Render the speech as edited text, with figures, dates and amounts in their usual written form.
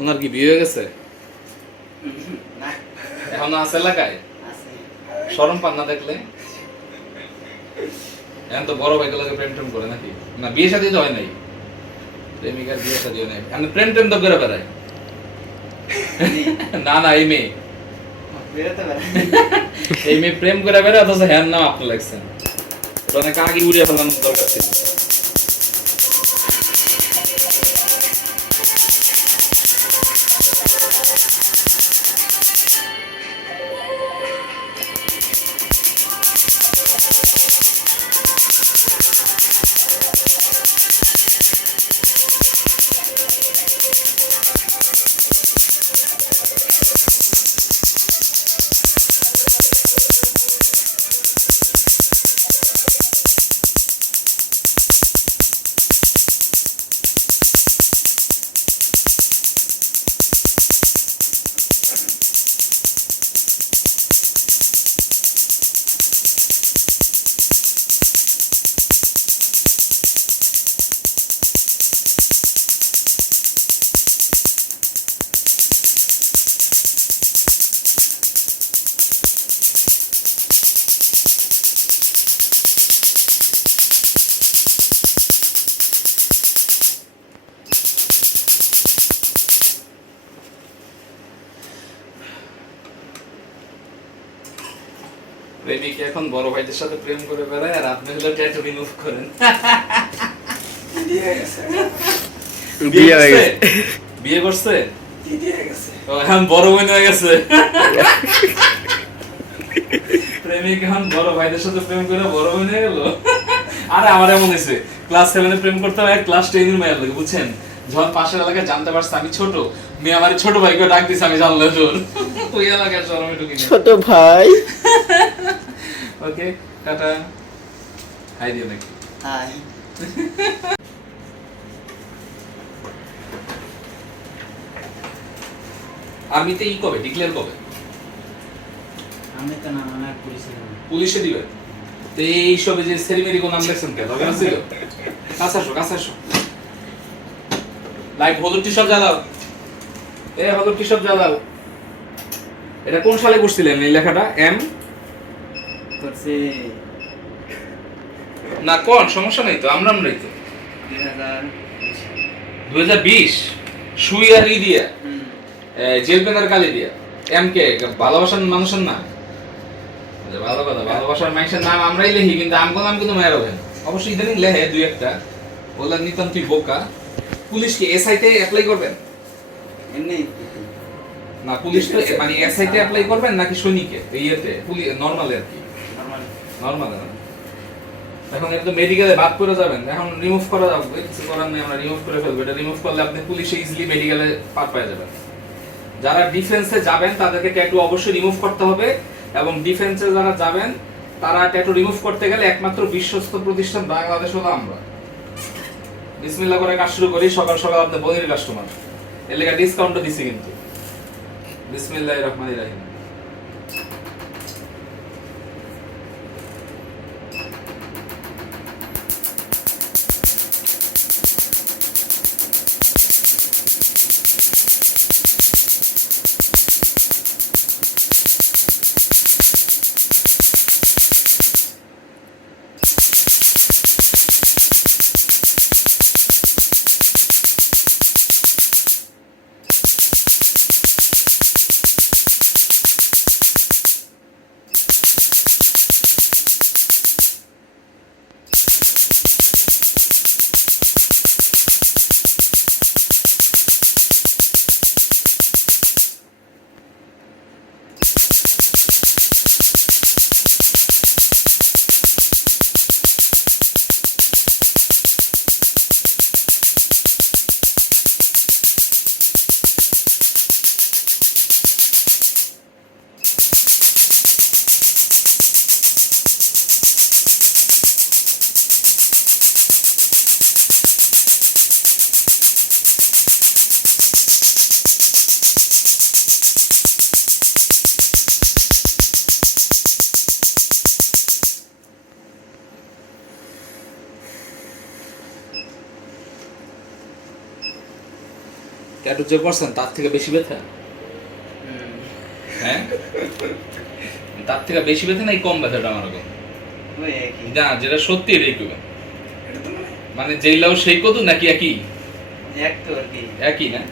ওনার কি বিয়ে হয়ে গেছে? এখন আছে এলাকায়? শরম পান না দেখলে? এখন তো বড় ভাই গুলোকে প্রেম টেম করে নাকি? না বিয়ে শাদী তো হয় নাই, প্রেমিকার বিয়ে শাদী হয় নাই, এখন প্রেম টেম তো করে বেড়ায়। না না এই মেয়ে এই মেয়ে প্রেম করে বেড়ায়, অথচ হ্যাঁ নাম আপনি লাগছেন, ওটা অনেক আগে উড়িয়ে ফেলানোর দরকার ছিল। প্রেমিক এখন বড় ভাইদের সাথে প্রেম করে বেড়ায়, আর আপনি হলো ট্যাটু রিমুভ করেন। বিয়ে হয়ে গেছে? বিয়ে করছে? ও এখন বড় বোন হয়ে গেছে। প্রেমিক এখন বড় ভাইদের সাথে প্রেম করে বড় বোন হয়ে গেল। আরে আমার এমন হয়েছে, ক্লাস 7 এ প্রেম করতে হয়, ক্লাস 10 এর মেয়ের লাগে, বুঝছেন? যখন পাশের এলাকায় জানতে পারছে আমি ছোট, মেয়ে আমার ছোট ভাইকে ডাক দিছে, আমি জানলে তোর ওই এলাকায় শরমে ঢুকি ছোট ভাই। ওকে টাটা, হাই দিও নাকি? হাই। আর্মিতে ই কবে ডিক্লেয়ার কবে? আমি তো না মানে পুলিশে দিবে তো এই সবে যে সেরিমনি কোন নাম লেখছেন কে দরকার ছিল? কাছে আসো লাইট হলুদ টি-শার্ট জ্বালাও, এ হলুদ টি-শার্ট জ্বালাও। এটা কোন সালে করছিলেন এই লেখাটা? এম করছে না, কোন সমস্যা নাই তো, আমরাই তো 2020 সুই আর ই দিয়া জেল পেনার কালি দিয়া। এম কে ভালোবাসার মানুষের না, ভালো কথা, ভালোবাসার মানুষের নাম আমরাই লিখি, কিন্তু আমগো নাম কিন্তু মায়ের হবে। অবশ্যই ইদানিং লেহে দুই একটা, ওলা নিতাম তুই বোকা। পুলিশ কি এসআই তে অ্যাপ্লাই করবেন? এমনি না পুলিশ তো মানে এসআই তে অ্যাপ্লাই করবেন নাকি সৈনিকে এইতে পুলিশ নরমাল আর কি? নরমাল। এখন এটা তো মেডিকেলে বাদ করে যাবেন, এখন রিমুভ করা যাবে, কিছু করার নেই, আমরা রিমুভ করে ফেলবো। এটা রিমুভ করলে আপনি পুলিশে ইজিলি মেডিকেলে পার পেয়ে যাবেন। যারা ডিফেন্সে যাবেন তাদেরকে ট্যাটু অবশ্যই রিমুভ করতে হবে, এবং ডিফেন্সে যারা যাবেন তারা ট্যাটু রিমুভ করতে গেলে একমাত্র বিশ্বস্ত প্রতিষ্ঠান বাংলাদেশ হলো আমরা। বিসমিল্লাহ করে কাজ শুরু করি, সকাল সকাল আপনি বনির কাস্টমার, এর লেগে ডিসকাউন্টও দিছি কিন্তু। বিসমিল্লাহির রহমানির রহিম। ট্যাটু যে করছেন তার থেকে বেশি ব্যথা? হ্যাঁ, তার থেকে বেশি ব্যথা নাই কম ব্যথাটা আমার রকম? ওই একই। না, যেটা সত্যি এটাই কইবেন। মানে যেইলাও সেই কত নাকি একই? এক তো আর কি। একই না?